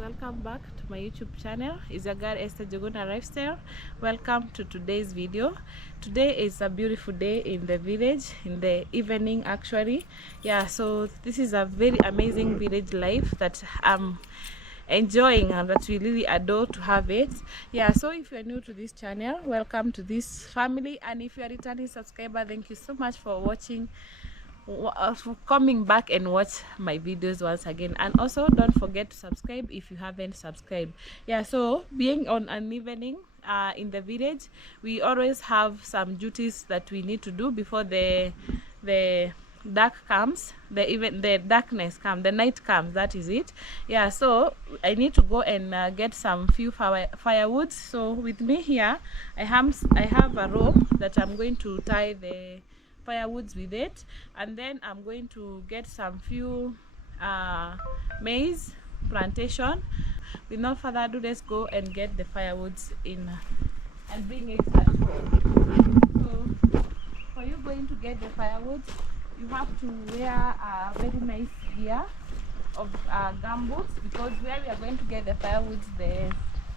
welcome back to my YouTube channel. It's your girl Esther Jogona Lifestyle. Welcome to today's video. Today is a beautiful day in the village, in the evening actually. Yeah, so this is a very amazing village life that I'm enjoying and that we really adore to have it. Yeah, so if you're new to this channel, welcome to this family, and if you're a returning subscriber, thank you so much for watching, for coming back and watch my videos once again. And also don't forget to subscribe if you haven't subscribed. Yeah, so being on an evening in the village, we always have some duties that we need to do before the dark comes, the darkness comes, the night comes, that is it. Yeah, so I need to go and get some few firewood. So with me here I have a rope that I'm going to tie the firewoods with it, and then I'm going to get some few maize plantation. With no further ado, let's go and get the firewoods in and bring it at home. So for you going to get the firewood, you have to wear a very nice gear of gumboots, because where we are going to get the firewood, the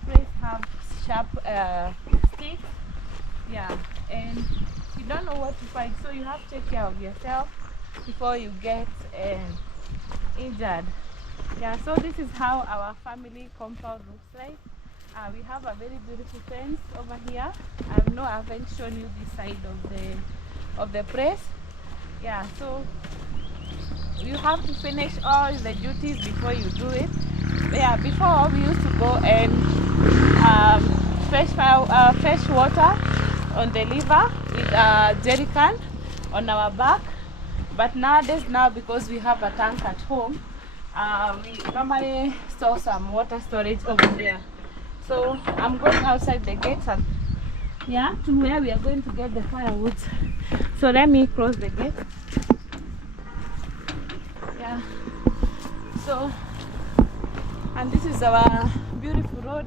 place have sharp sticks. Yeah, and you don't know what to fight, so you have to take care of yourself before you get injured. Yeah, so this is how our family compound looks like. We have a very beautiful fence over here. I haven't shown you this side of the place. Yeah, so you have to finish all the duties before you do it. Yeah, before we used to go and fetch water on the river with a jerry can on our back, but nowadays, because we have a tank at home, we normally store some water storage over there. So I'm going outside the gate and to where we are going to get the firewood. So let me cross the gate. Yeah, so, and this is our beautiful road,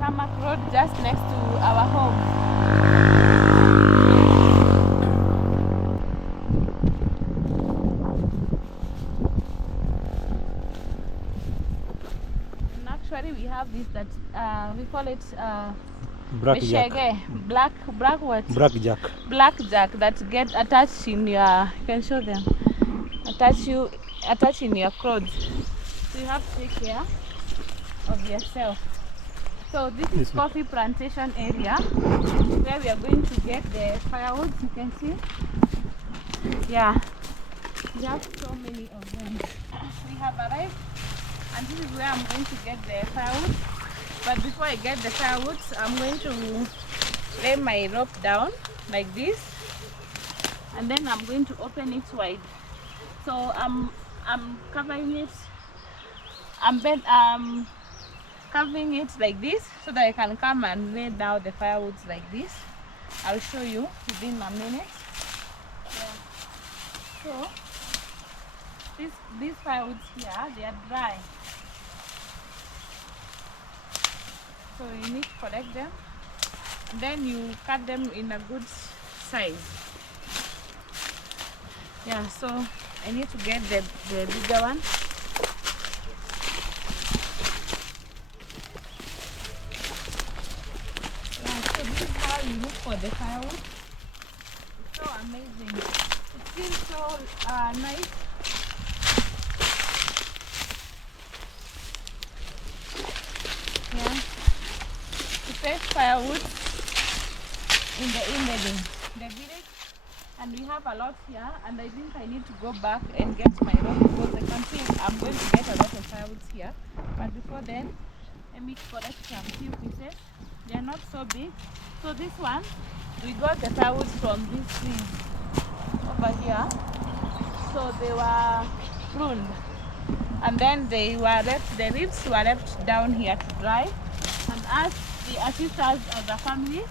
tarmac road, just next to our home. And actually we have this that we call it black jack. Black jack that get attached in your, you can show them, attach in your clothes. So you have to take care of yourself. So this is coffee plantation area where we are going to get the firewood. You can see, yeah, we have so many of them. We have arrived, and this is where I'm going to get the firewood. But before I get the firewood, I'm going to lay my rope down like this, and then I'm going to open it wide. So I'm covering it. I'm covering it like this so that I can come and lay down the firewoods like this. I'll show you within a minute. Yeah. So these firewoods here, they are dry. So you need to collect them, and then you cut them in a good size. Yeah, so I need to get the bigger one. Yeah, so this is how you look for the firewood. It's so amazing. It feels so nice. Yeah, to fetch firewood in the village. And we have a lot here, and I think I need to go back and get my rope, because I can see I'm going to get a lot of firewood here. But before then, let me collect some few pieces. They are not so big. So this one, we got the firewood from these trees over here. So they were pruned, and then they were left, the ribs were left down here to dry, and us, the assist us as a family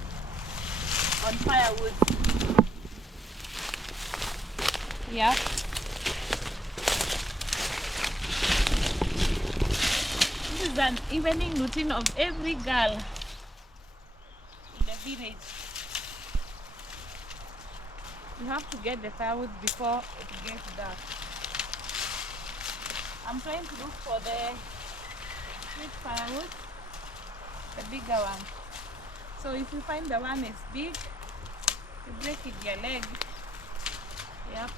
on firewood. Yeah. This is an evening routine of every girl in the village. You have to get the firewood before it gets dark. I'm trying to look for the sweet firewood, the bigger one. So if you find the one is big, you break it your leg. Yep.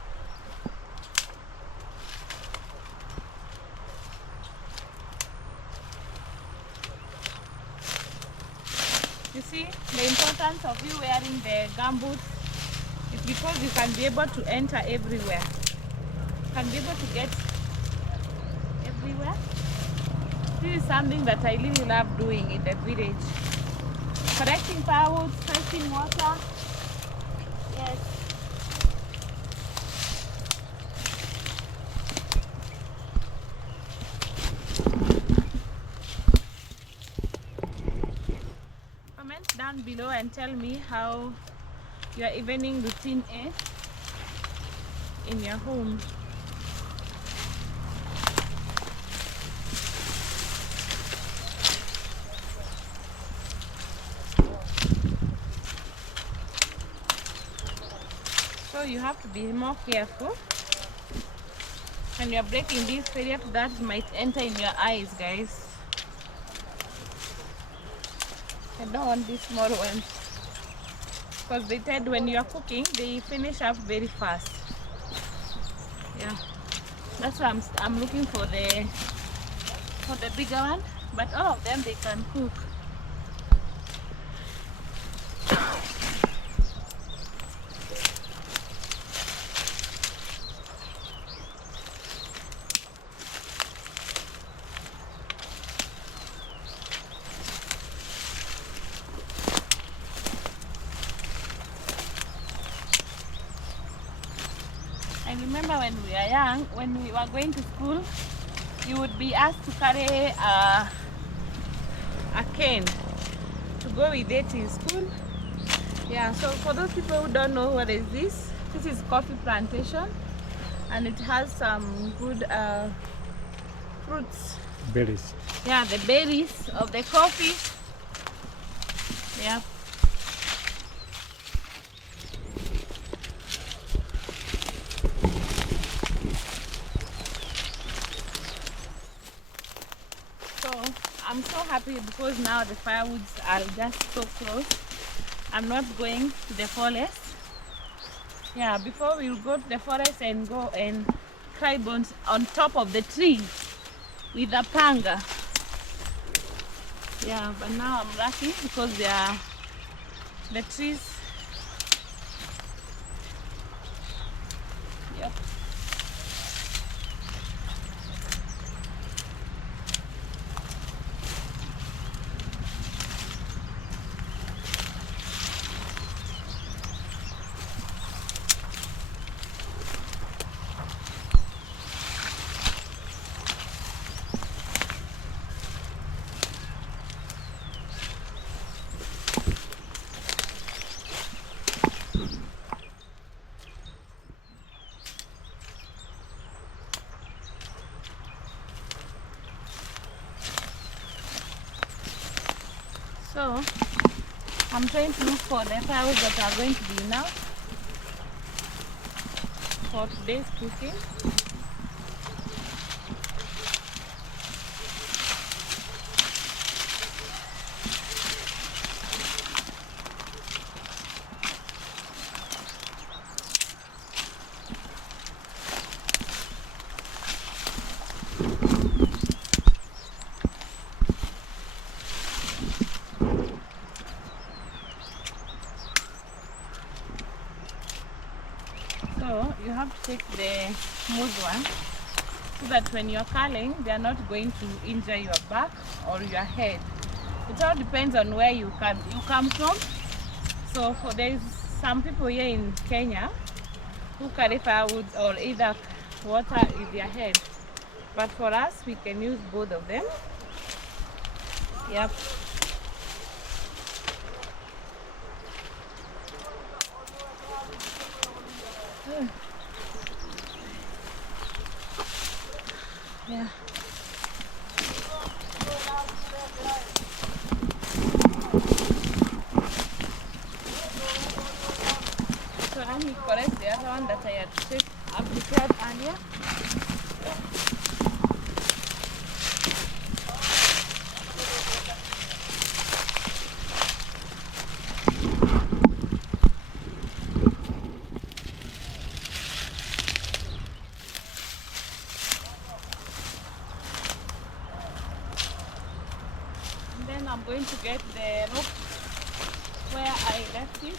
You see, the importance of you wearing the gumboots is because you can be able to enter everywhere. You can be able to get everywhere. This is something that I really love doing in the village. Collecting firewood, fetching water. Yes. Comment down below and tell me how your evening routine is in your home. So you have to be more careful when you're breaking these failures that might enter in your eyes, guys. I don't want these small ones because they said when you're cooking they finish up very fast. Yeah, that's why I'm looking for the bigger one, but all of them they can cook. I remember when we were young, when we were going to school, you would be asked to carry a cane to go with it in school. Yeah, so for those people who don't know what is this is coffee plantation, and it has some good fruits. Berries. Yeah, the berries of the coffee. Yeah. So I'm so happy because now the firewoods are just so close. I'm not going to the forest. Yeah, before we would go to the forest and go and climb on top of the tree with a panga. Yeah, but now I'm lucky because the trees. Yep. So I'm trying to look for the firewood that are going to be enough for today's cooking. So you have to take the smooth one so that when you're curling, they are not going to injure your back or your head. It all depends on where you come from. So there's some people here in Kenya who carry firewood or either water in their head. But for us, we can use both of them. Yep. Yeah. So let me correct the other one that I had prepared earlier. then I'm going to get the rope where I left it.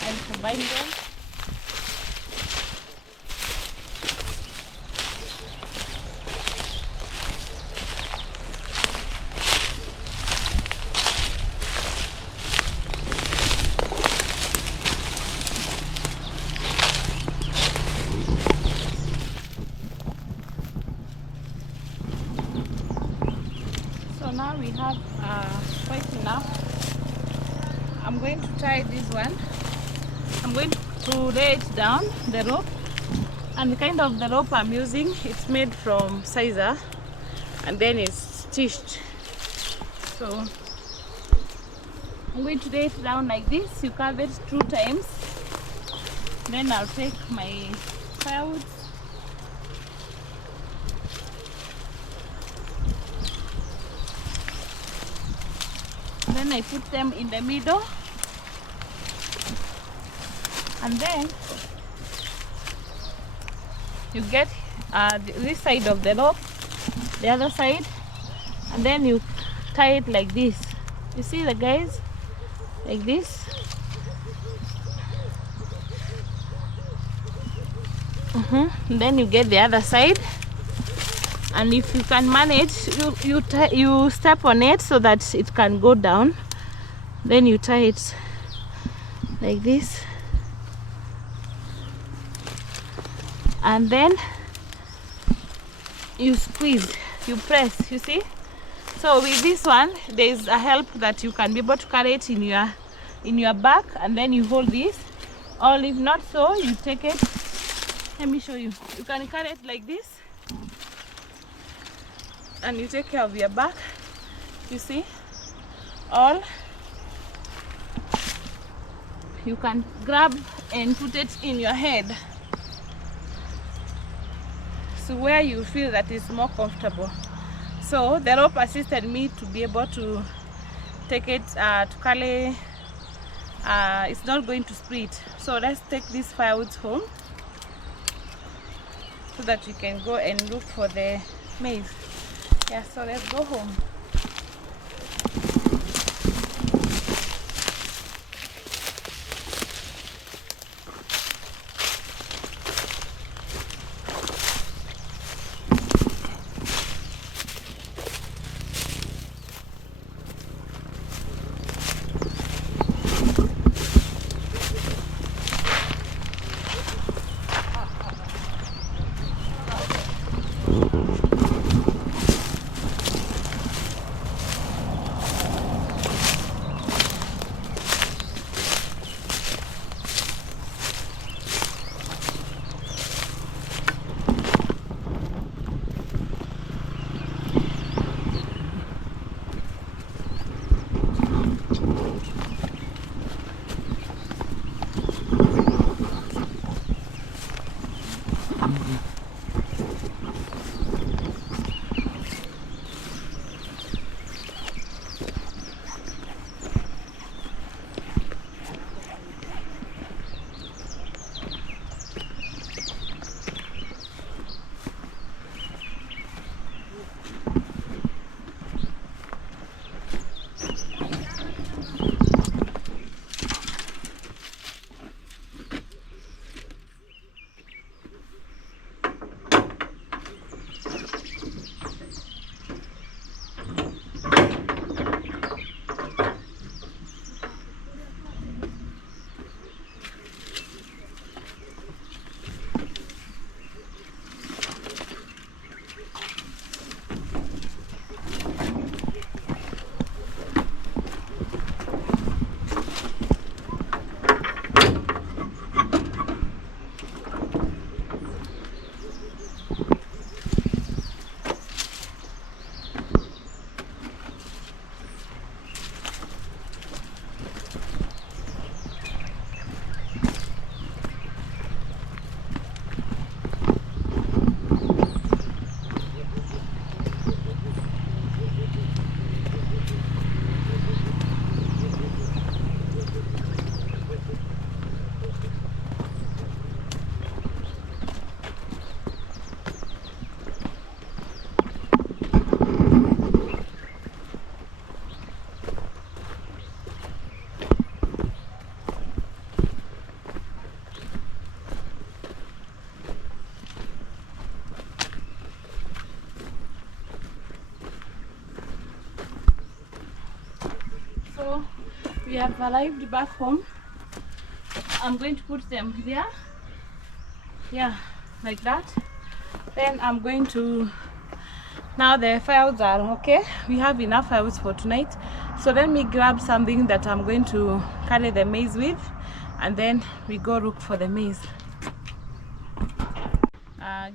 And combine them. So now we have quite enough. I'm going to tie this one. I'm going to lay it down, the rope, and the kind of the rope I'm using, it's made from scissor and then it's stitched. So I'm going to lay it down like this. You curve it 2 times. Then I'll take my firewood. Then I put them in the middle, and then you get this side of the rope, the other side, and then you tie it like this. You see the guys, like this. And then you get the other side, and if you can manage, you step on it so that it can go down. Then you tie it like this, and then you squeeze, you press, you see. So with this one, there is a help that you can be able to carry it in your back, and then you hold this, or if not so, you take it. Let me show you. You can carry it like this, and you take care of your back, you see. Or you can grab and put it in your head, so where you feel that is more comfortable. So the rope assisted me to be able to take it to Kale. It's not going to split. So let's take this firewood home so that we can go and look for the maize. Yeah, so let's go home. have arrived back home. I'm going to put them there. Yeah, like that. Then I'm going to, now the files are okay. We have enough files for tonight. So let me grab something that I'm going to carry the maize with, and then we go look for the maize.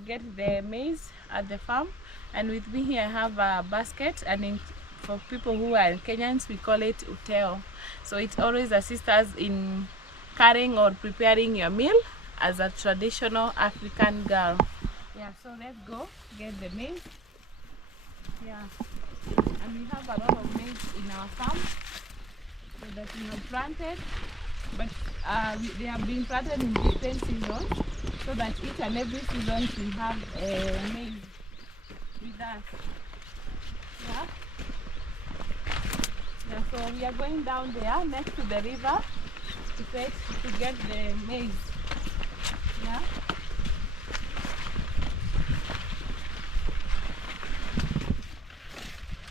Get the maize at the farm, and with me here I have a basket, and for people who are Kenyans we call it uteo. So it always assists us in carrying or preparing your meal as a traditional African girl. Yeah, so let's go get the maize. Yeah, and we have a lot of maize in our farm so that we have planted, but they have been planted in different seasons, so that each and every season we have maize with us. Yeah. Yeah, so we are going down there next to the river to get the maize. Yeah.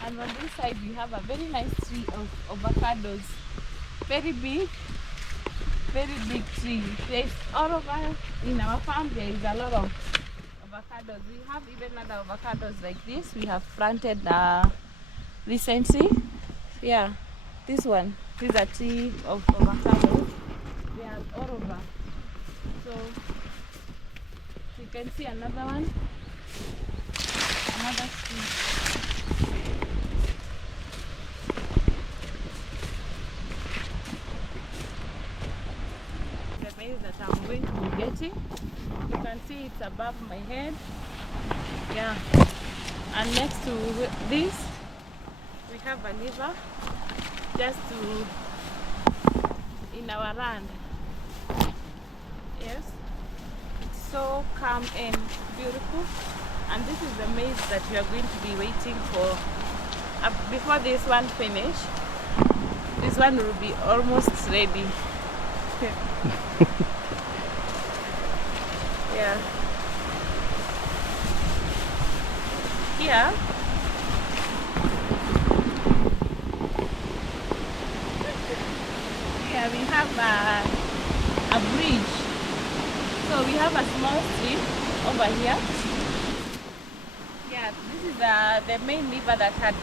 And on this side we have a very nice tree of avocados. Very big tree. There's all over in our farm there is a lot of avocados. We have even other avocados like this. We have planted recently. Yeah, this one. This is a tree of avocados. They are all over. So you can see another one. Another tree. The maize that I'm going to be getting. You can see it's above my head. Yeah. And next to this, we have a river just in our land. Yes. It's so calm and beautiful. And this is the maize that we are going to be waiting for. Before this one finish, this one will be almost ready. Yeah. Here we have a bridge. So we have a small stream over here. Yeah, this is the main river that have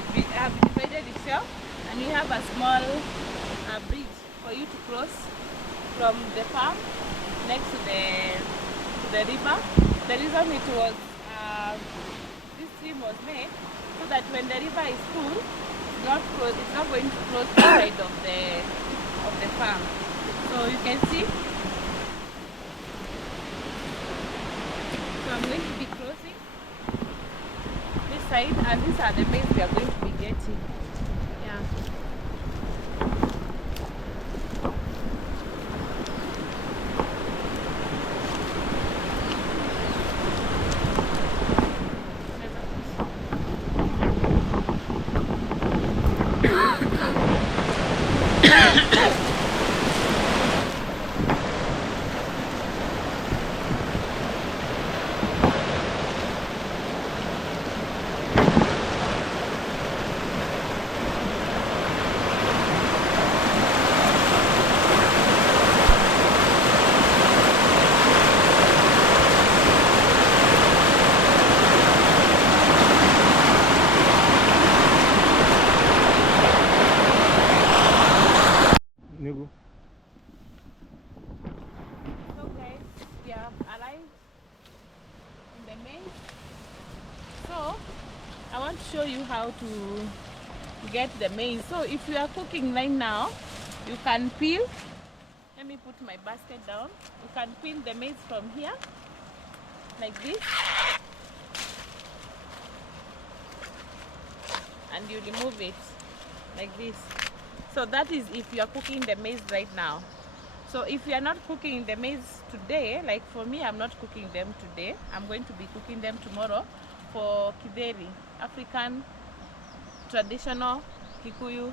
divided itself, and we have a small bridge for you to cross from the farm next to the river. The reason it was this stream was made so that when the river is full, it's not going to close the side of the farm. So you can see. So I'm going to be crossing this side, and these are the maize we are going to be getting. Yeah. Nego. So guys, we have arrived in the maize. So I want to show you how to get the maize. So if you are cooking right now, you can peel. Let me put my basket down. You can peel the maize from here like this, and you remove it like this. So that is if you are cooking the maize right now. So if you are not cooking the maize today, like for me, I'm not cooking them today. I'm going to be cooking them tomorrow for kideri, African traditional Kikuyu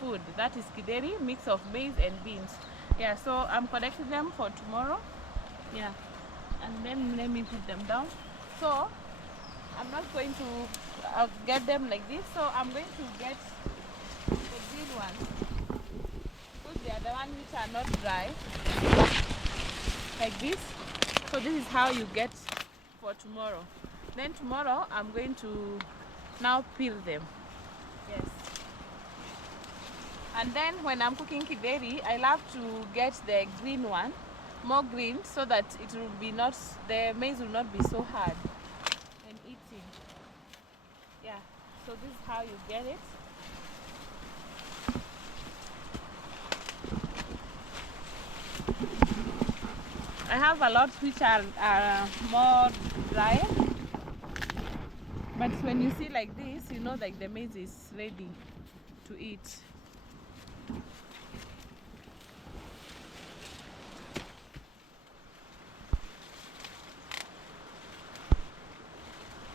food. That is kideri, mix of maize and beans. Yeah, so I'm collecting them for tomorrow. Yeah, and then let me put them down. So I'm not going to get them like this. So I'm going to get the green ones. the one which are not dry, like this. So this is how you get for tomorrow. Then tomorrow I'm going to now peel them. Yes. And then when I'm cooking kideri, I love to get the green one, more green, so that it will be not, the maize will not be so hard when eating. Yeah, so this is how you get it. I have a lot which are more dry, but when you see like this, you know like the maize is ready to eat.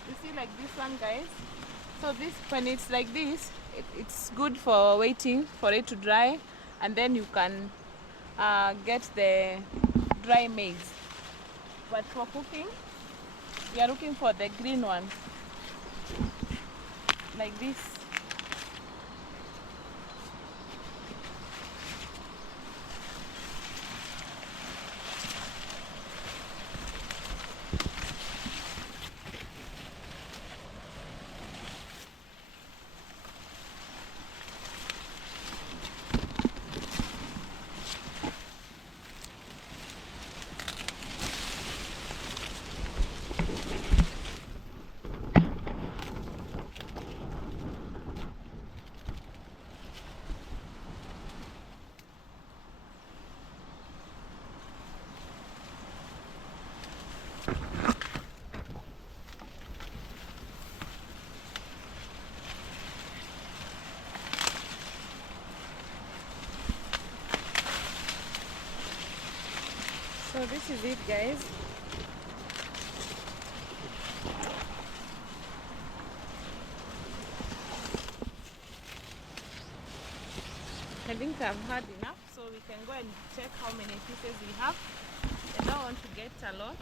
You see like this one, guys. So this, when it's like this, it's good for waiting for it to dry, and then you can get the dry maize. But for cooking, we are looking for the green one, like this. So this is it, guys. I think I've had enough, so we can go and check how many pieces we have. I don't want to get a lot,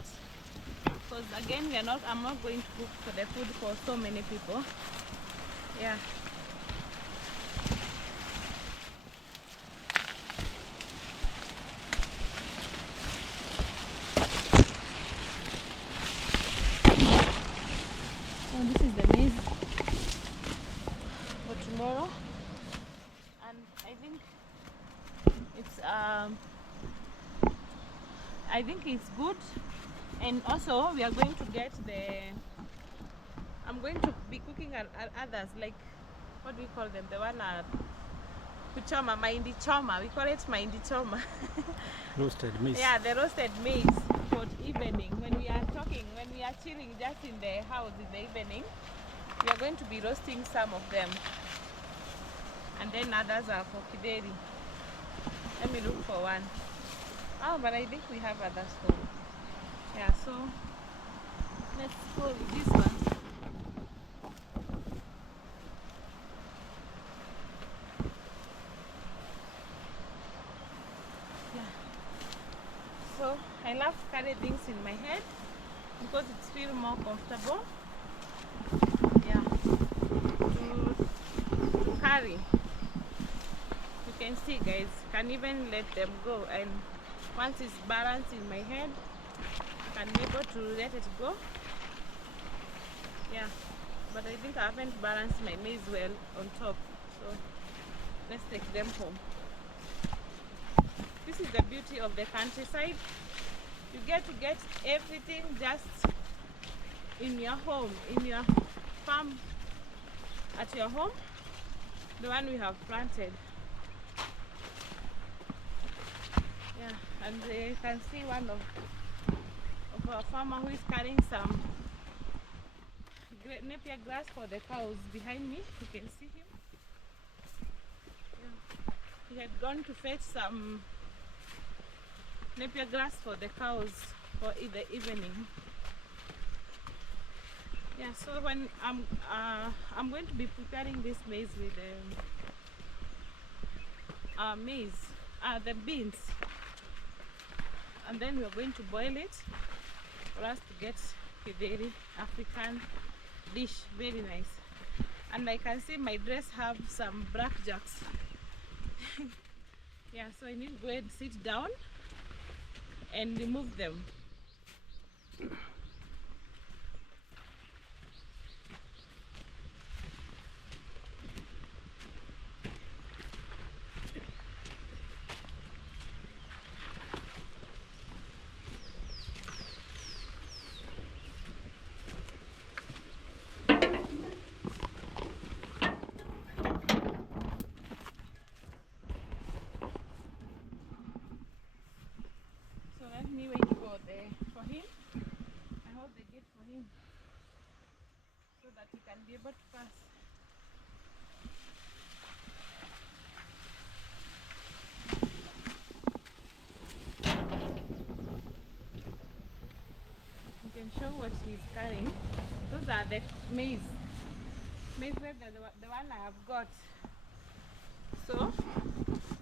because again I'm not going to cook for the food for so many people. Yeah. So this is the maize for tomorrow, and I think it's good. And also we are going to get I'm going to be cooking others, like, what do we call them, the one kuchoma, mahindi choma, we call it mahindi choma. Roasted maize. Yeah, the roasted maize for evening. When we are chilling just in the house in the evening, we are going to be roasting some of them, and then others are for kideri. Let me look for one. Oh, but I think we have others for. Yeah, so let's go with this one. Yeah. So I love to carry things in my head because it feels more comfortable. Yeah. To carry. You can see, guys, can even let them go, and once it's balanced in my head, I can be able to let it go. Yeah, but I think I haven't balanced my maize well on top, so let's take them home. This is the beauty of the countryside. You get to get everything just in your home, in your farm, at your home, the one we have planted. Yeah, and you can see one of our farmer who is carrying some napier grass for the cows behind me. You can see him. Yeah. He had gone to fetch some napier grass for the cows for the evening. Yeah, so when I'm going to be preparing this maize with the beans, and then we are going to boil it for us to get a very African dish, very nice. And I can see my dress have some black jacks. Yeah, so I need to go and sit down and remove them. So let me wait for him. I hold the gate for him so that he can be able to pass. You can show what he's carrying. Those are the maize. Maize bread, the one I have got. So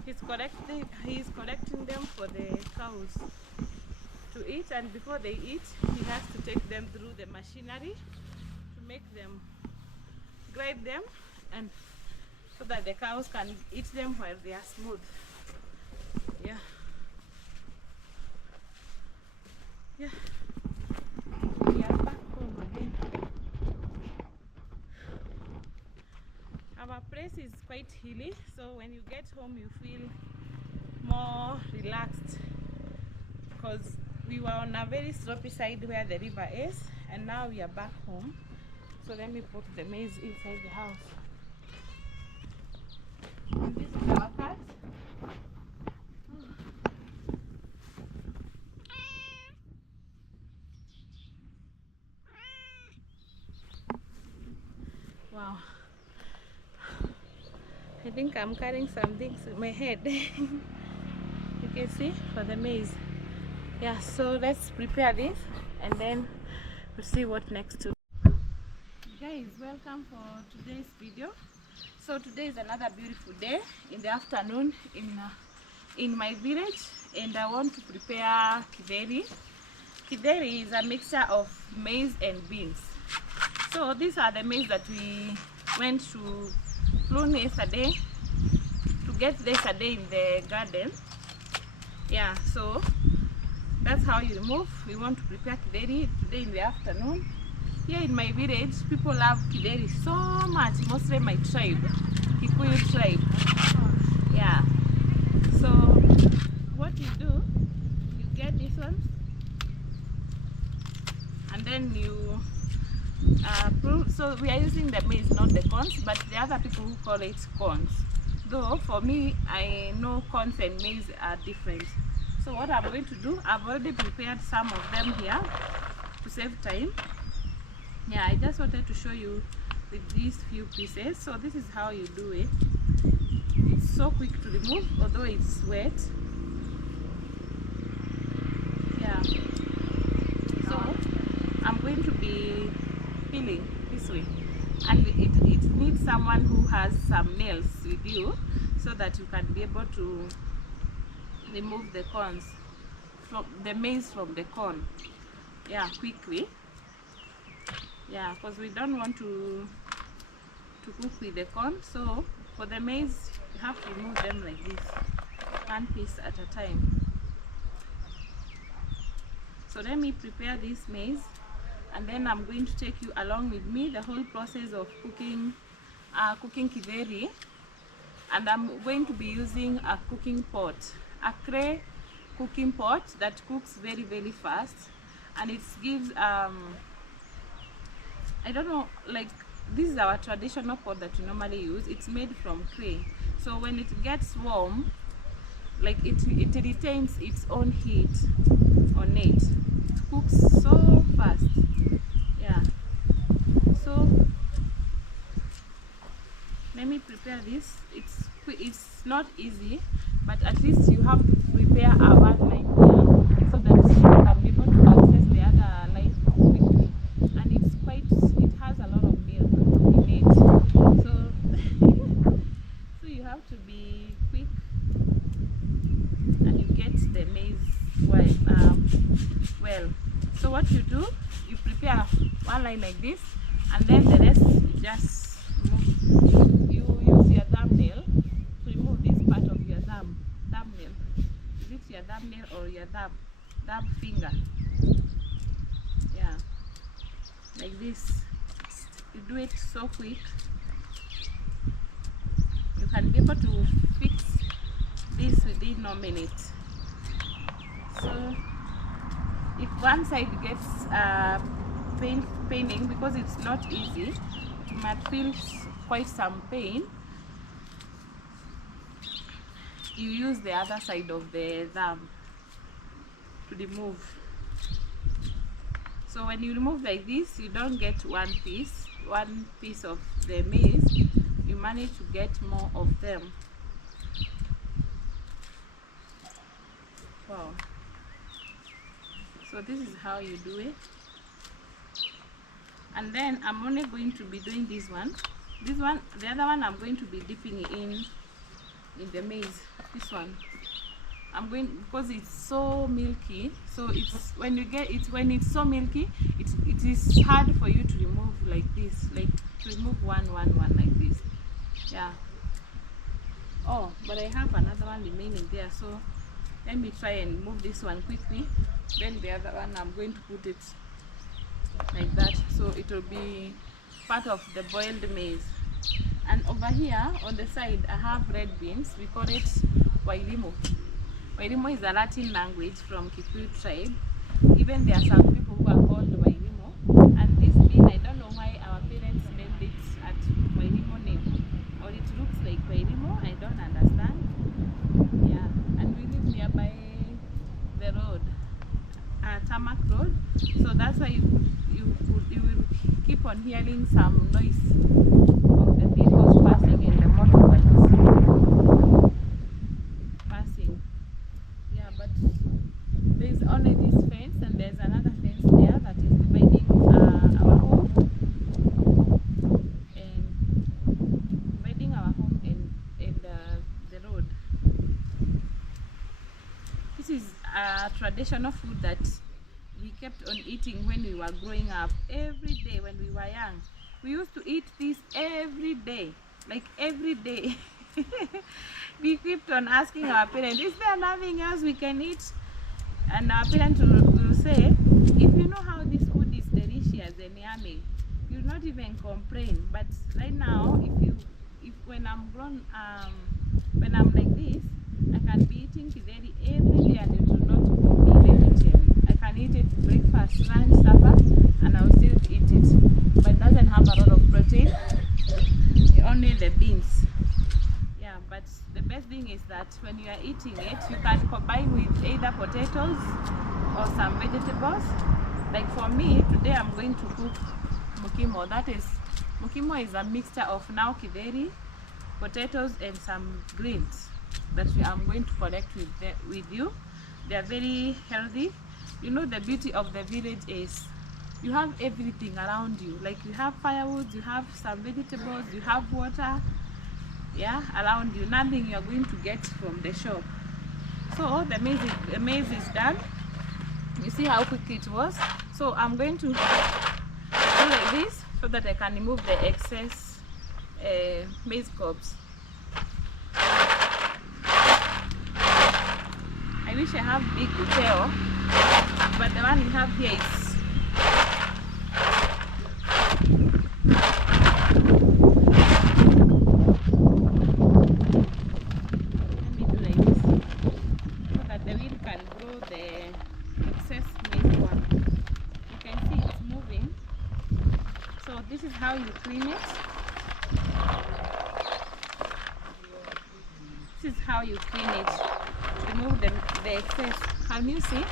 he's collecting them for the cows to eat, and before they eat, he has to take them through the machinery to make them, grind them, and so that the cows can eat them while they are smooth. Yeah. Yeah. We are back home again. Our place is quite hilly, so when you get home you feel more relaxed, because we were on a very slopey side where the river is, and now we are back home. So let me put the maize inside the house. And this is our cat. Wow. I think I'm carrying some things in my head. You can see for the maize. Yeah, so let's prepare this and then we'll see what next to. Guys, welcome for today's video. So today is another beautiful day in the afternoon in my village, and I want to prepare kidheri. Kidheri is a mixture of maize and beans. So these are the maize that we went to Floon yesterday to get yesterday in the garden. Yeah, so that's how you remove. We want to prepare kidheri today in the afternoon. Here in my village, people love kidheri so much, mostly my tribe, Kikuyu tribe. Yeah. So what you do, you get this one, and then you so we are using the maize, not the corns, but the other people who call it corns. Though for me, I know corns and maize are different. So what I'm going to do, I've already prepared some of them here to save time. Yeah, I just wanted to show you with these few pieces. So this is how you do it. It's so quick to remove, although it's wet. Yeah. So I'm going to be peeling this way, and it needs someone who has some nails with you so that you can be able to remove the corns from the maize from the corn. Yeah, quickly. Yeah, because we don't want to cook with the corn. So for the maize, you have to remove them like this, one piece at a time. So let me prepare this maize, and then I'm going to take you along with me the whole process of cooking kidheri. And I'm going to be using a cooking pot, a clay cooking pot that cooks very, very fast, and it gives I don't know, like, this is our traditional pot that we normally use. It's made from clay, so when it gets warm, like it retains its own heat on it. It cooks so fast. Yeah, so let me prepare this. It's not easy, but at least you have to prepare a one line here so that you can be able to access the other line quickly. And it has a lot of milk in it, so so you have to be quick, and you get the maize well. So what you do, you prepare one line like this, and then the rest you just remove. You use your thumbnail to remove this part of your thumbnail. your thumbnail or your thumb finger. Yeah, like this. You do it so quick. You can be able to fix this within no minute. So if one side gets paining, because it's not easy, you might feel quite some pain, you use the other side of the thumb to remove. So when you remove like this, you don't get one piece of the maize, you manage to get more of them. Wow. So this is how you do it. And then I'm only going to be doing this one. The other one I'm going to be dipping in the maize. This one I'm going, because it's so milky, so it's when it's so milky, it is hard for you to remove like this, like to remove one like this. Yeah. Oh, but I have another one remaining there, so let me try and move this one quickly. Then the other one I'm going to put it like that, so it will be part of the boiled maize. And over here on the side I have red beans. We call it Wairimo. Wairimo is a Latin language from Kikuyu tribe. Even there are some people who are called Wairimo. And this bean, I don't know why our parents named it at Wairimo name, or it looks like Wairimo. I don't understand. Yeah, and we live nearby the road, Tarmac Road. So that's why you will keep on hearing some noise of the vehicles passing and the motorbikes passing. Yeah, but there's only this fence, and there's another fence there that is dividing our home and the road. This is a traditional food that we kept on eating when we were growing up. Every day when we were young, we used to eat this every day, like every day. We kept on asking our parents, is there nothing else we can eat? And our parents will say, if you know how this food is delicious and yummy, you'll not even complain. But right now, when I'm grown, when I'm like this, I can be eating kideri every day and it will not be limited. I can eat it breakfast, lunch, supper, and I'll still eat it. But it doesn't have a lot of protein, only the beans. Yeah, but the best thing is that when you are eating it, you can combine with either potatoes or some vegetables. Like for me, today I'm going to cook mukimo. Mukimo is a mixture of now kideri, potatoes, and some greens that I'm going to collect with you. They are very healthy. You know, the beauty of the village is you have everything around you. Like you have firewood, you have some vegetables, you have water, yeah, around you. Nothing you're going to get from the shop. So the maize is done. You see how quick it was. So I'm going to do like this so that I can remove the excess maize cobs. I wish I have big detail, but the one we have here is let me do like this so that the wind can grow the excess maize one. You can see it's moving. So this is how you clean it. This is how you clean it. Remove the excess. Can you see?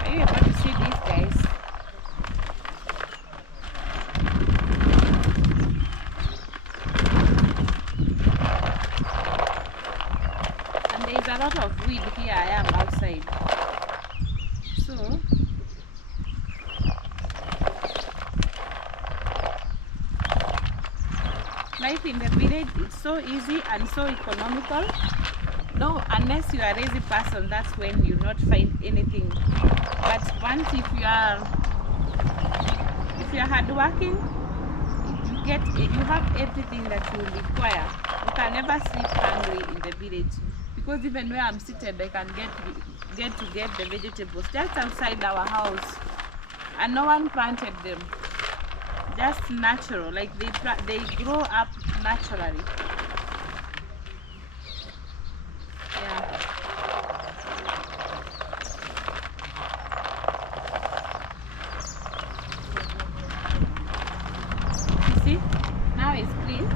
Are you able to see this, guys? And there is a lot of weed here. I am outside. So life in the village is so easy and so economical. No, unless you are a lazy person, that's when you not find anything. But once if you are hardworking, you have everything that you require. You can never sleep hungry in the village because even where I'm seated, I can get the vegetables just outside our house, and no one planted them. Just natural, like they grow up naturally. Yeah. You see, now it's clean.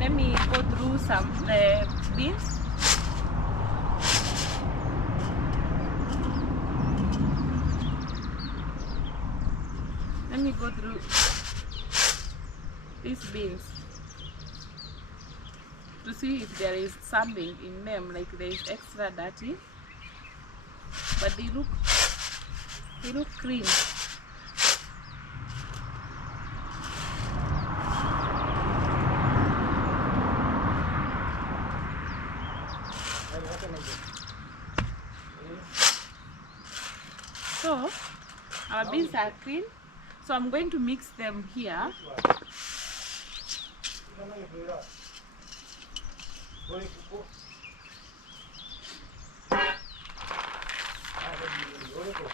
Let me go through some beans. Let me go through these beans to see if there is something in them, like there is extra dirty, but they look clean. So our beans are clean, so I'm going to mix them here.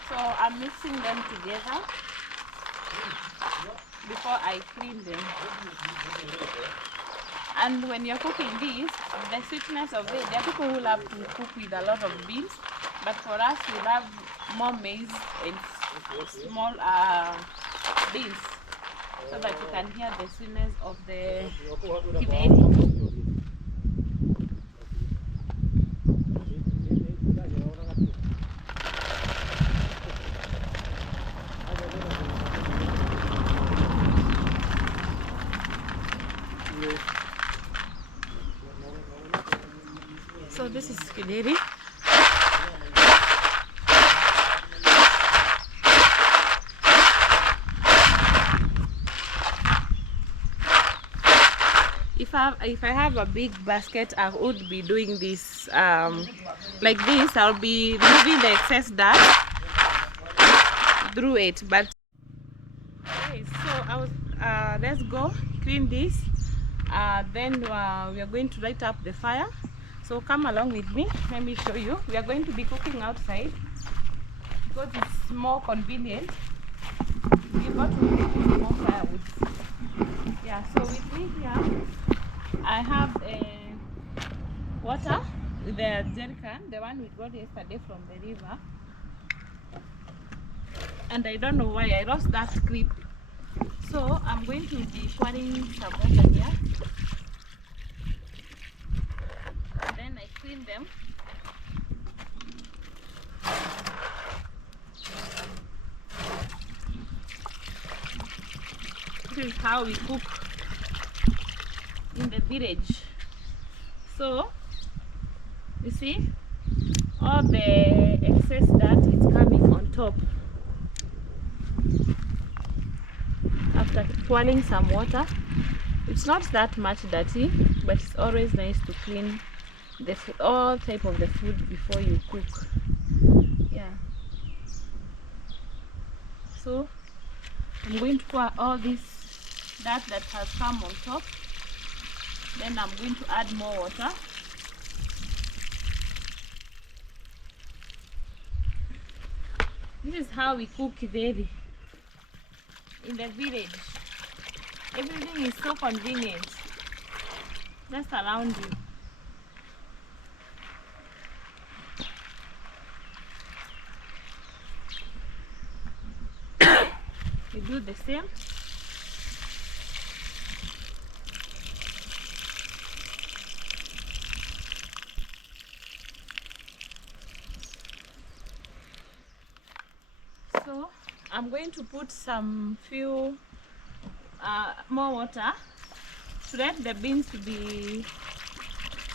So I'm mixing them together before I clean them. And when you're cooking this, the sweetness of it, there are people who love to cook with a lot of beans, but for us we love more maize and small beans, so that you can hear the sweetness of the kidney. So this is kidney. If I have a big basket, I would be doing this like this. I'll be removing the excess dust through it. But okay, so let's go clean this. Then we are going to light up the fire. So come along with me. Let me show you. We are going to be cooking outside because it's more convenient. We got to put more firewood. Yeah. So with me here, I have water with the jerrycan, the one we got yesterday from the river. And I don't know why I lost that clip. So I'm going to be pouring some water here. And then I clean them. This is how we cook in the village. So you see, all the excess dirt is coming on top. After pouring some water, it's not that much dirty, but it's always nice to clean the all type of the food before you cook. Yeah. So I'm going to pour all this dirt that has come on top. Then I'm going to add more water. This is how we cook kidheri in the village. Everything is so convenient, just around you. We do the same. So I'm going to put some few more water to let the beans to be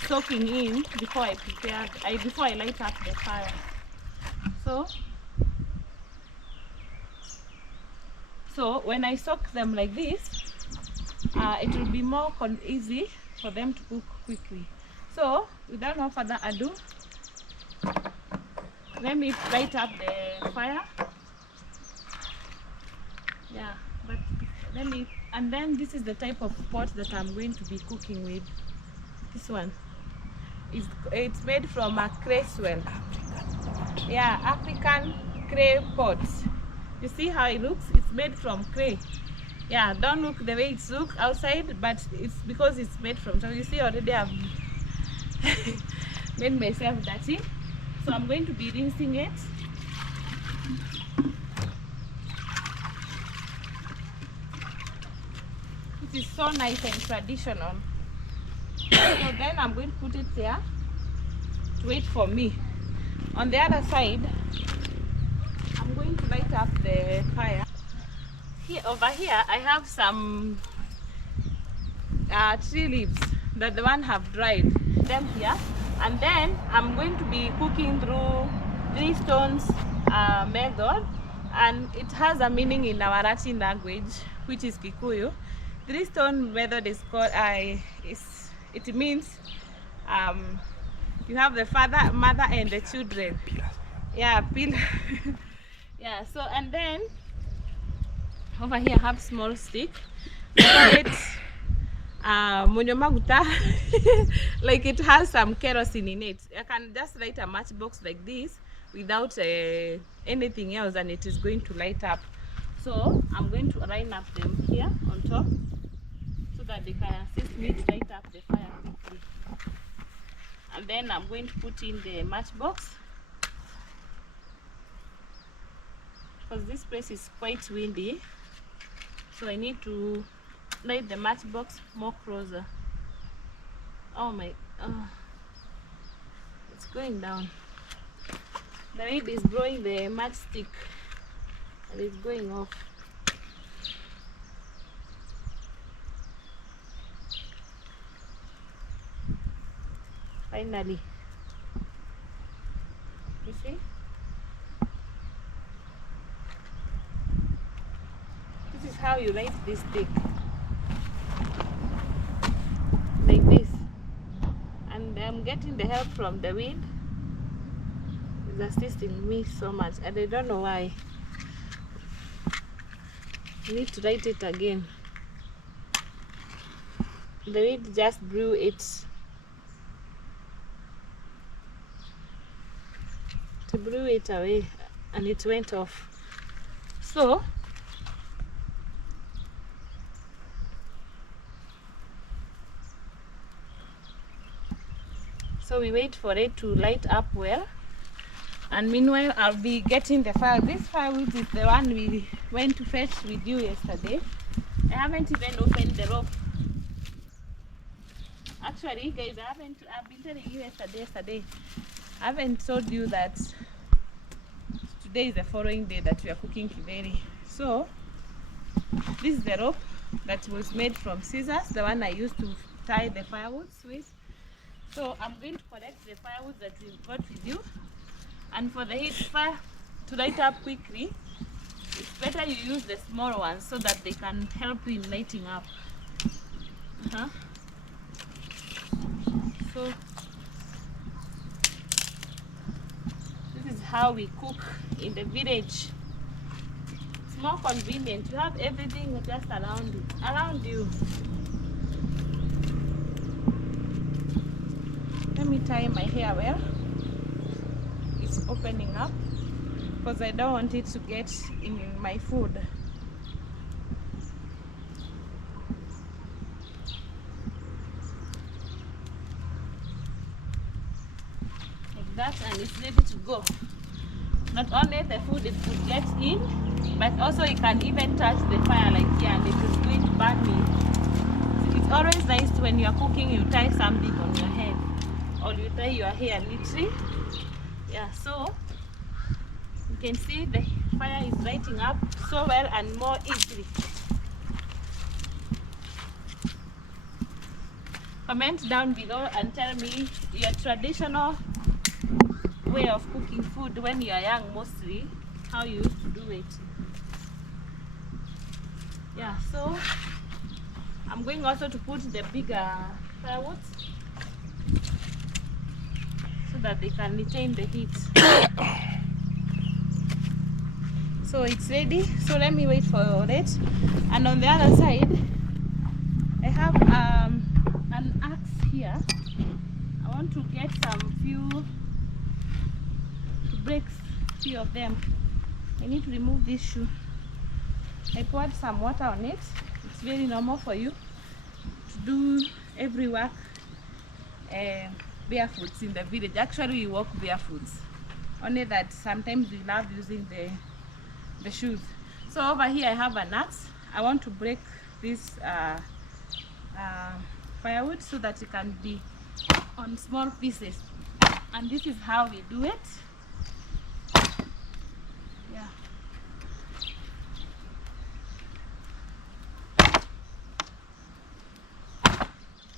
soaking in before I light up the fire. So when I soak them like this, it will be more easy for them to cook quickly. So without no further ado, let me light up the fire. Yeah, but and then this is the type of pot that I'm going to be cooking with. This one. It's made from a clay swell. Yeah, African clay pots. You see how it looks? It's made from clay. Yeah, don't look the way it's look outside, but it's because it's made from. So you see already I've made myself dirty. So I'm going to be rinsing it. It is so nice and traditional. So then I'm going to put it there to wait for me. On the other side, I'm going to light up the fire. Here, over here, I have some tree leaves that the one have dried them here, and then I'm going to be cooking through 3 stones method, and it has a meaning in our Latin language, which is Kikuyu. 3 stone method is called it means you have the father, mother, and the children. Yeah, pillar. Yeah. So and then over here I have small stick. Munyomaguta, like it has some kerosene in it. I can just light a matchbox like this without anything else, and it is going to light up. So I'm going to line up them here on top so that they can assist me to light up the fire quickly. And then I'm going to put in the matchbox because this place is quite windy, so I need to light the matchbox more closer. Oh my, it's going down. The wind is blowing the matchstick and it's going off. Finally, you see? This is how you light this stick. Like this. And I'm getting the help from the wind. It's assisting me so much, and I don't know why. I need to light it again. The wind just blew it away and it went off. So we wait for it to light up well, and meanwhile I'll be getting the fire. This firewood is the one we went to fetch with you yesterday. I haven't even opened the rope. Actually guys, I've been telling you yesterday I haven't told you that today is the following day that we are cooking kideri. So this is the rope that was made from scissors, the one I used to tie the firewood with. So I'm going to collect the firewood that we got with you, and for the heat fire to light up quickly, it's better you use the small ones so that they can help you in lighting up. So this is how we cook in the village. It's more convenient. You have everything just around you. Let me tie my hair well. It's opening up because I don't want it to get in my food. Like that, and it's ready to go. Not only the food it could get in, but also it can even touch the fire like here, and it is going to burn me. It's always nice when you are cooking, you tie something on your head, or you tie your hair literally. Yeah, so you can see the fire is lighting up so well and more easily. Comment down below and tell me your traditional way of cooking food when you are young, mostly how you used to do it. Yeah, so I'm going also to put the bigger firewood so that they can retain the heat. So it's ready, so let me wait for it. And on the other side I have an axe here. I want to get some few breaks, few of them. I need to remove this shoe. I poured some water on it. It's very normal for you to do every work barefoot in the village. Actually, we walk barefoot, only that sometimes we love using the shoes. So over here I have an axe. I want to break this firewood so that it can be on small pieces, and this is how we do it. Yeah.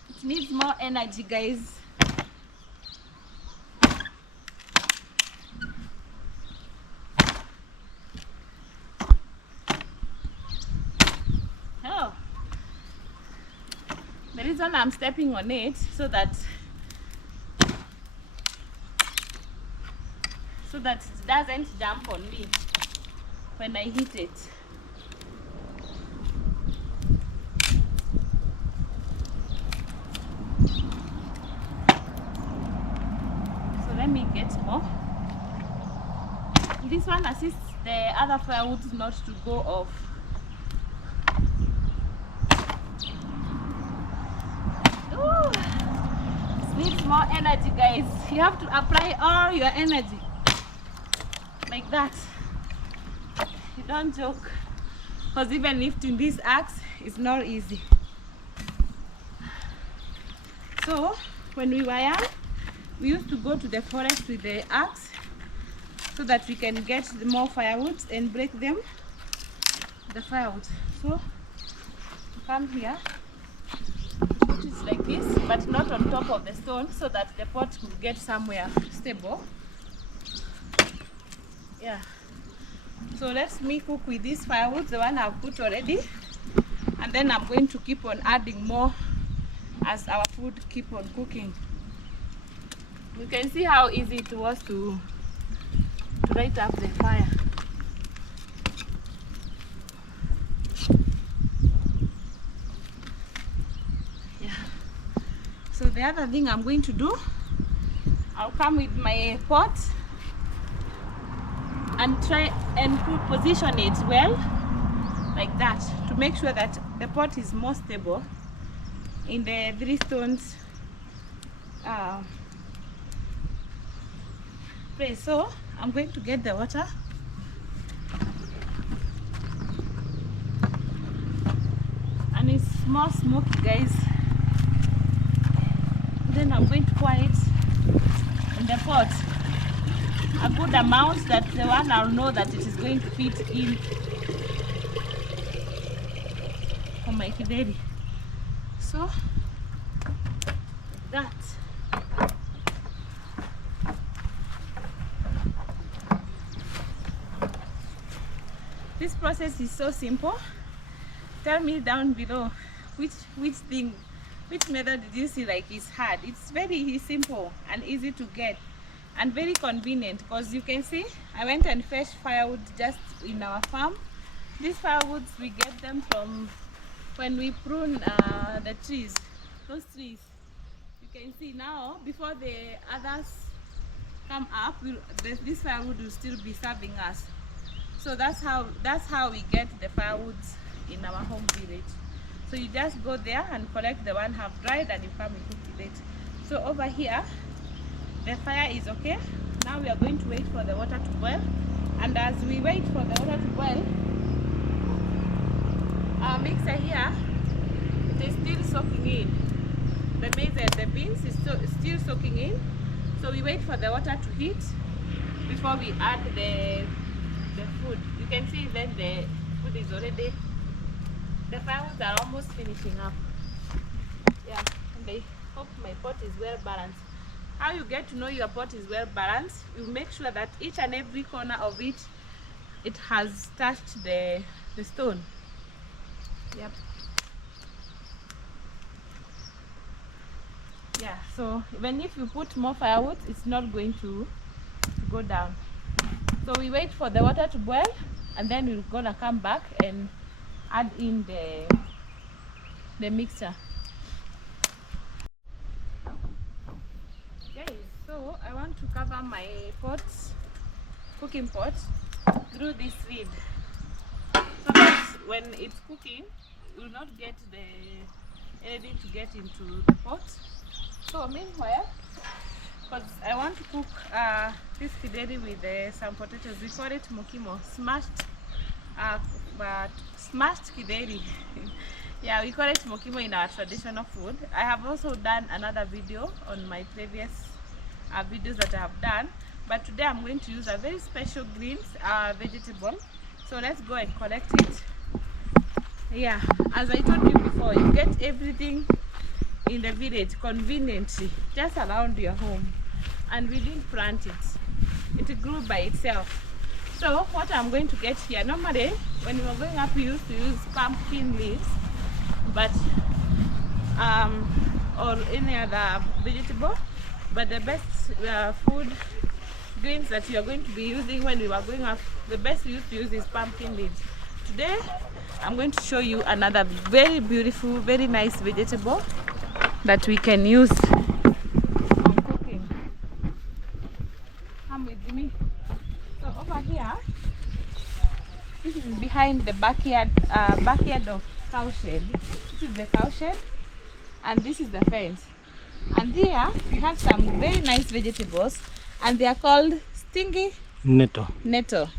It needs more energy, guys. Oh, the reason I'm stepping on it so that it doesn't jump on me when I hit it. So let me get more. This one assists the other firewood not to go off. Ooh, this needs more energy, guys. You have to apply all your energy like that. You don't joke, because even lifting this axe is not easy. So when we were young, we used to go to the forest with the axe so that we can get the more firewood and break them, the firewood. So come here, put it like this, but not on top of the stone, so that the pot could get somewhere stable. Yeah. So let me cook with this firewood, the one I've put already, and then I'm going to keep on adding more as our food keep on cooking. You can see how easy it was to light up the fire. Yeah. So the other thing I'm going to do, I'll come with my pot and try and position it well like that to make sure that the pot is more stable in the 3 stones place. So I'm going to get the water and it's more smoky, guys. Then I'm going to pour it in the pot, a good amount that the one I'll know that it is going to fit in for my kideri. So that. This process is so simple. Tell me down below which method did you see like is hard. It's very simple and easy to get and very convenient, because you can see I went and fetched firewood just in our farm. These firewoods we get them from when we prune the trees, those trees. You can see now before the others come up, this firewood will still be serving us. So that's how we get the firewoods in our home village. So you just go there and collect the one half dried and you come and cook with it. So over here the fire is okay. Now we are going to wait for the water to boil, and as we wait for the water to boil, our mixer here, it is still soaking in. The maize and the beans is still soaking in. So we wait for the water to heat before we add the food. You can see then the food is already, the fireworks are almost finishing up. Yeah, and I hope my pot is well balanced. How you get to know your pot is well balanced, you make sure that each and every corner of it has touched the stone. Yep. Yeah, so even if you put more firewood, it's not going to go down. So we wait for the water to boil, and then we're gonna come back and add in the mixture. So I want to cover my pot, cooking pot, through this lid, so that when it's cooking, you will not get anything to get into the pot. So meanwhile, because I want to cook this kideri with some potatoes. We call it mokimo, smashed kideri. Yeah, we call it mokimo in our traditional food. I have also done another video on my previous videos that I have done, but today I'm going to use a very special greens vegetable. So let's go and collect it. Yeah, as I told you before, you get everything in the village conveniently, just around your home, and we didn't plant it. It grew by itself. So what I'm going to get here, normally when we were growing up we used to use pumpkin leaves, but or any other vegetable, but the best food greens that you are going to be using when we were growing up, the best we used to use is pumpkin leaves. Today I'm going to show you another very beautiful, very nice vegetable that we can use on cooking. Come with me. So over here, this is behind the backyard of cowshed. This is the cowshed, and this is the fence. And here we have some very nice vegetables, and they are called stingy Nettle. nettle.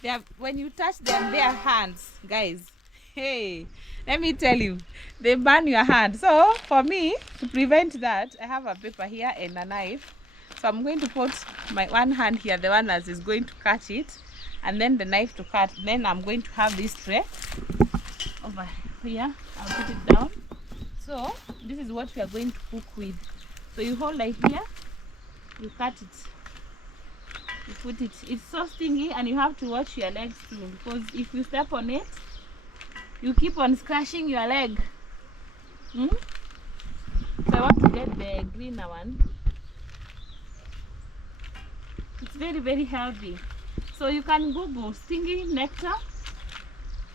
They are, when you touch them, they are hands, guys. Hey, let me tell you, they burn your hand. So for me, to prevent that, I have a paper here and a knife. So I'm going to put my one hand here, the one that is going to catch it, and then the knife to cut. Then I'm going to have this tray over here. I'll put it down. So this is what we are going to cook with. So you hold like here, you cut it, you put it. It's so stingy, and you have to watch your legs too, because if you step on it, you keep on scratching your leg. So I want to get the greener one. It's very, very healthy. So you can Google stingy nectar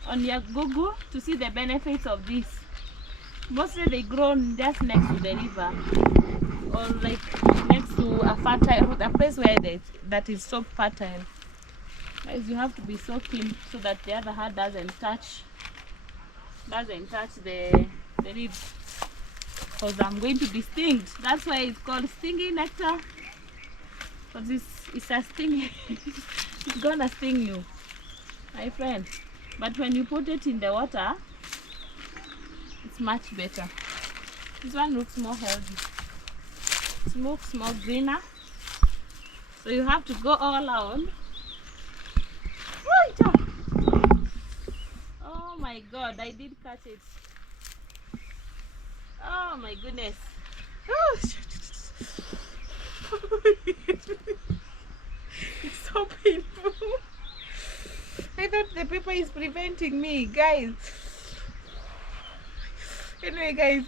on your Google to see the benefits of this. Mostly they grow just next to the river, or like next to a place where that is so fertile. Guys, you have to be so keen so that the other hand doesn't touch the ribs, because I'm going to be stinged. That's why it's called stingy nectar, because it's a sting. It's gonna sting you, my friend. But when you put it in the water, it's much better. This one looks more healthy. It looks more greener. So you have to go all around. Oh my God, I did catch it. Oh my goodness. Oh, it's so painful. I thought the paper is preventing me, guys. Anyway, guys,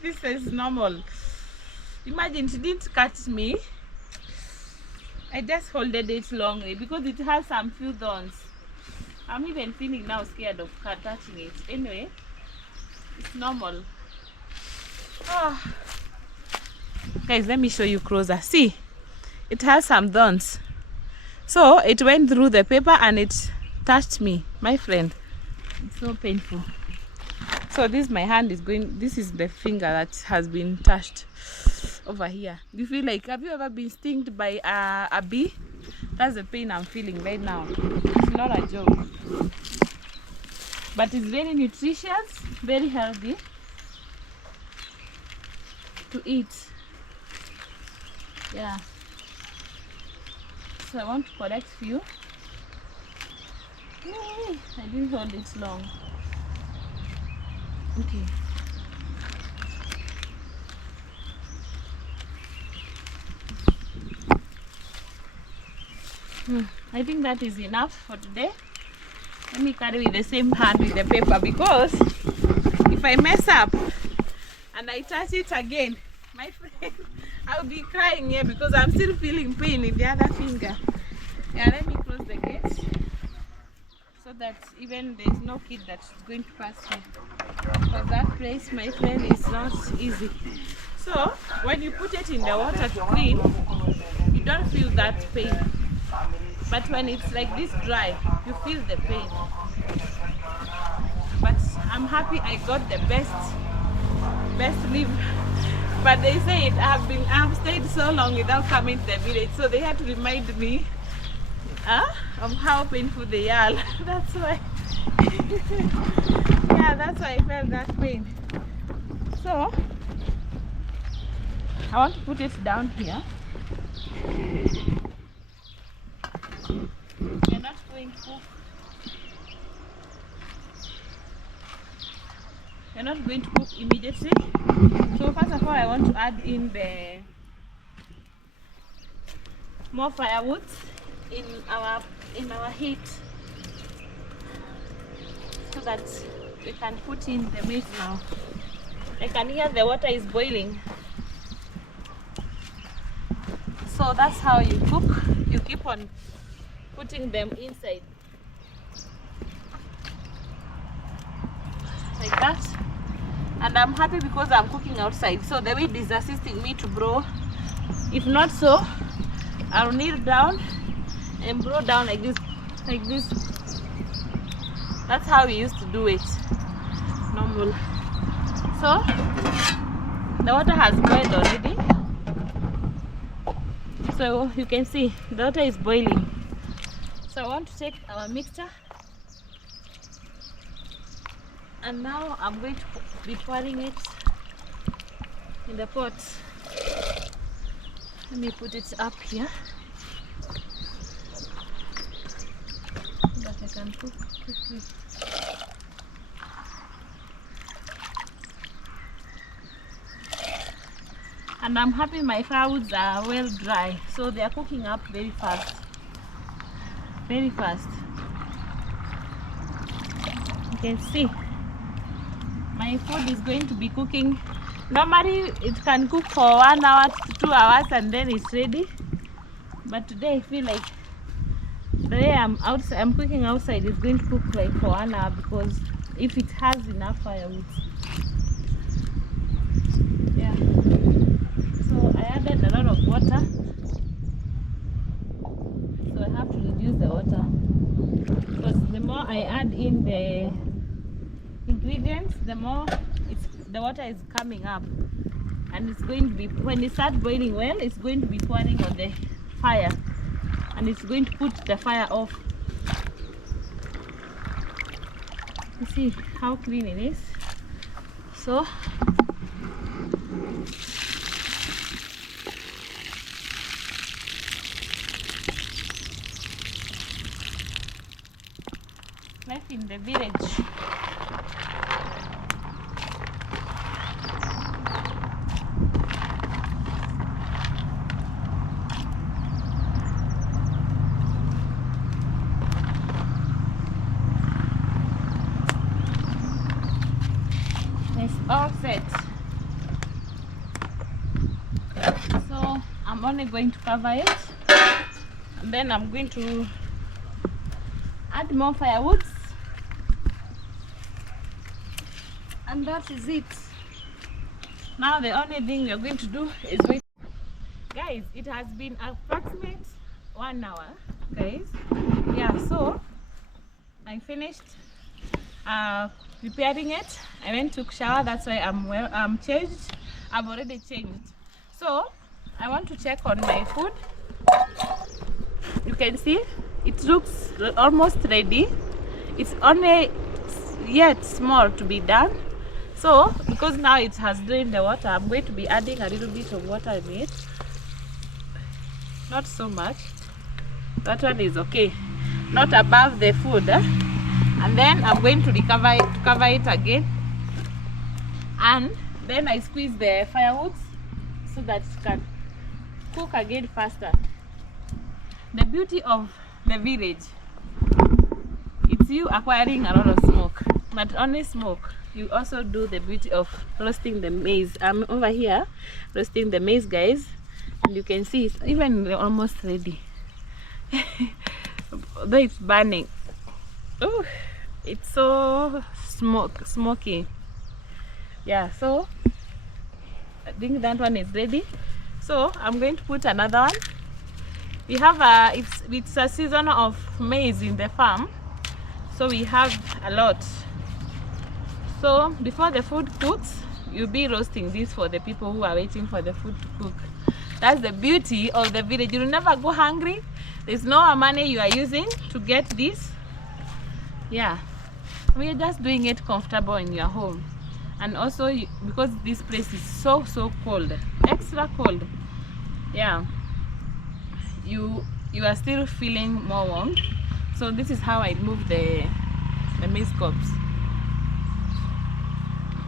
this is normal. Imagine it didn't cut me. I just holded it longly because it has some few thorns. I'm even feeling now scared of touching it. Anyway, it's normal. Oh. Guys, let me show you closer. See, it has some thorns. So it went through the paper and it touched me, my friend. It's so painful. So this my hand is going, this is the finger that has been touched over here. You feel like, have you ever been stinged by a bee? That's the pain I'm feeling right now. It's not a joke. But it's very nutritious, very healthy to eat. Yeah. So I want to collect few. I didn't hold it long. Okay. I think that is enough for today. Let me carry with the same hand with the paper, because if I mess up and I touch it again, my friend, I'll be crying here because I'm still feeling pain in the other finger. Yeah, let me close the gate so that even there's no kid that's going to pass here, because that place, my friend, is not easy. So when you put it in the water to clean, you don't feel that pain. But when it's like this dry, you feel the pain. But I'm happy I got the best leave. But they say I've stayed so long without coming to the village, so they had to remind me of how painful they are. That's why. Yeah, that's why I felt that pain. So I want to put it down here. You're not going to cook. You're not going to cook immediately. So first of all, I want to add in the more firewood in our heat, so that we can put in the meat now. I can hear the water is boiling. So that's how you cook. You keep on putting them inside like that. And I'm happy because I'm cooking outside, so the wind is assisting me to grow. If not so, I'll kneel down and blow down like this. That's how we used to do it, normal. So the water has boiled already, so you can see the water is boiling. So I want to take our mixture, and now I'm going to be pouring it in the pot. Let me put it up here so that I can cook quickly. And I'm happy my firewoods are well dry, so they are cooking up very fast. Very fast. You can see my food is going to be cooking. Normally it can cook for 1 hour to 2 hours and then it's ready. But today I feel like the way I'm cooking outside is going to cook like for 1 hour, because if it has enough firewood. Yeah. So I added a lot of water. So I have to reduce the water, because the more I add in the ingredients, the more the water is coming up, and it's going to be, when it starts boiling well, it's going to be pouring on the fire, and it's going to put the fire off. You see how clean it is. So life in the village. It's all set. So I'm only going to cover it, and then I'm going to add more firewood, and that is it. Now the only thing we are going to do is wait. Guys, it has been approximate 1 hour, guys. Yeah, so I finished preparing it. I went to shower, that's why I'm changed. I've already changed. So I want to check on my food. You can see it looks almost ready. It's only yet small to be done. So because now it has drained the water, I'm going to be adding a little bit of water in it. Not so much. That one is okay, not above the food. And then I'm going to cover it again, and then I squeeze the firewood so that it can cook again faster. The beauty of the village, it's you acquiring a lot of smoke, not only smoke, you also do the beauty of roasting the maize. I'm over here roasting the maize, guys, and you can see it's even almost ready. Though it's burning. Oh, it's so smoky. Yeah, so think that one is ready. So I'm going to put another one. We have it's a season of maize in the farm, so we have a lot. So before the food cooks, you'll be roasting this for the people who are waiting for the food to cook. That's the beauty of the village. You'll never go hungry. There's no money you are using to get this. Yeah, we are just doing it comfortable in your home. And also because this place is so cold, extra cold. Yeah, you are still feeling more warm. So this is how I move the maize cobs,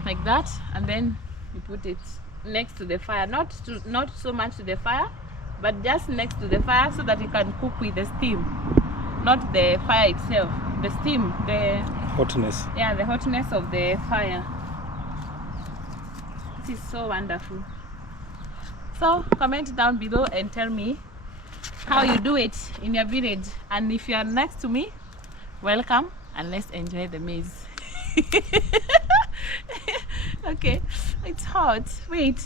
like that, and then you put it next to the fire, not so much to the fire, but just next to the fire, so that it can cook with the steam, not the fire itself. The steam, the hotness. Yeah, the hotness of the fire. This is so wonderful. So comment down below and tell me how you do it in your village, and if you are next to me, welcome, and let's enjoy the maize. Okay, it's hot. Wait.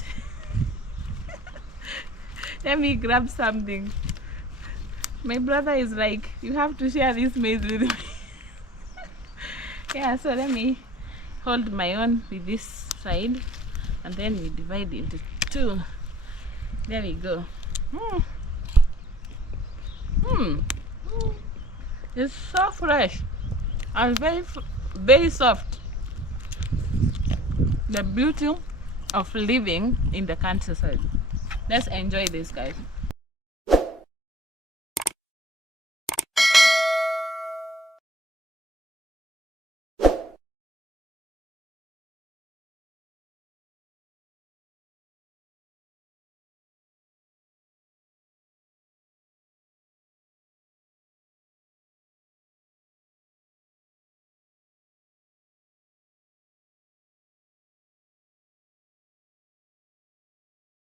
Let me grab something. My brother is like, you have to share this maize with me. Yeah, so let me hold my own with this side, and then we divide into two. There we go. It's so fresh and very soft. The beauty of living in the countryside. Let's enjoy this, guys.